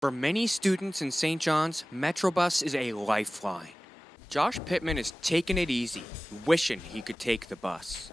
For many students in St. John's, Metrobus is a lifeline. Josh Pittman is taking it easy, wishing he could take the bus.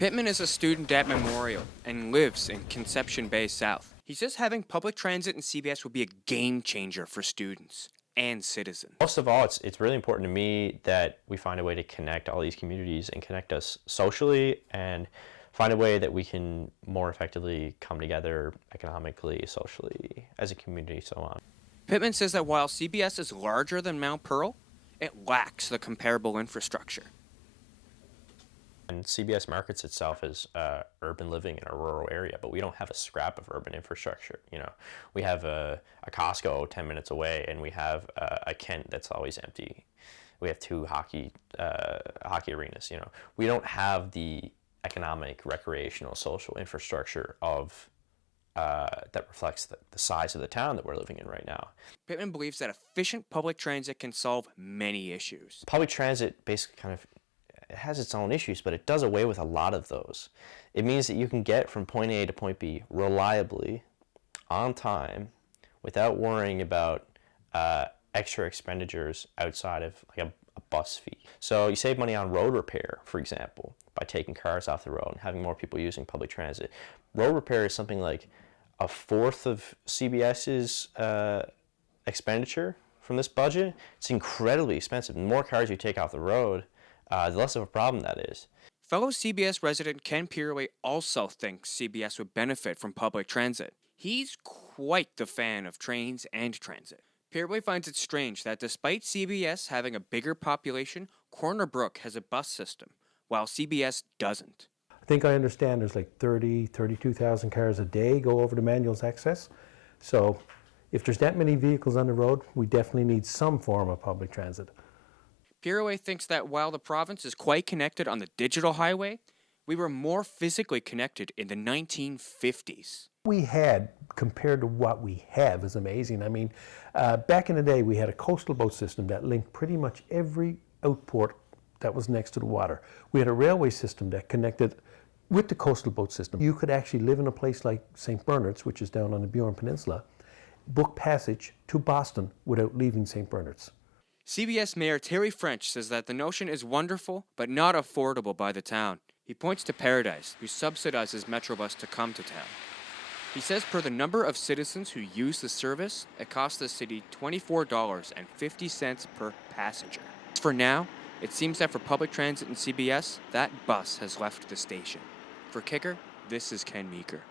Pittman is a student at Memorial and lives in Conception Bay South. He says having public transit in CBS would be a game changer for students and citizens. Most of all, it's really important to me that we find a way to connect all these communities and connect us socially and find a way that we can more effectively come together economically, socially, as a community, so on. Pittman says that while CBS is larger than Mount Pearl, it lacks the comparable infrastructure. And CBS markets itself as urban living in a rural area, but we don't have a scrap of urban infrastructure. We have a Costco 10 minutes away, and we have a Kent that's always empty. We have two hockey arenas. We don't have the economic, recreational, social infrastructure of that reflects the size of the town that we're living in right now. Pittman believes that efficient public transit can solve many issues. Public transit basically it has its own issues, but it does away with a lot of those. It means that you can get from point A to point B reliably, on time, without worrying about extra expenditures outside of like a bus fee. So you save money on road repair, for example, by taking cars off the road and having more people using public transit. Road repair is something like a fourth of CBS's expenditure from this budget. It's incredibly expensive. The more cars you take off the road, the less of a problem that is. Fellow CBS resident Ken Meeker also thinks CBS would benefit from public transit. He's quite the fan of trains and transit. Meeker finds it strange that despite CBS having a bigger population, Corner Brook has a bus system, while CBS doesn't. I think I understand there's like 32,000 cars a day go over to Manuel's Access. So if there's that many vehicles on the road, we definitely need some form of public transit. Meeker thinks that while the province is quite connected on the digital highway, we were more physically connected in the 1950s. We had, compared to what we have, is amazing. I mean, back in the day, we had a coastal boat system that linked pretty much every outport that was next to the water. We had a railway system that connected with the coastal boat system. You could actually live in a place like St. Bernard's, which is down on the Burin Peninsula, book passage to Boston without leaving St. Bernard's. CBS Mayor Terry French says that the notion is wonderful, but not affordable by the town. He points to Paradise, who subsidizes Metrobus to come to town. He says per the number of citizens who use the service, it costs the city $24.50 per passenger. For now, it seems that for public transit in CBS, that bus has left the station. For Kicker, this is Ken Meeker.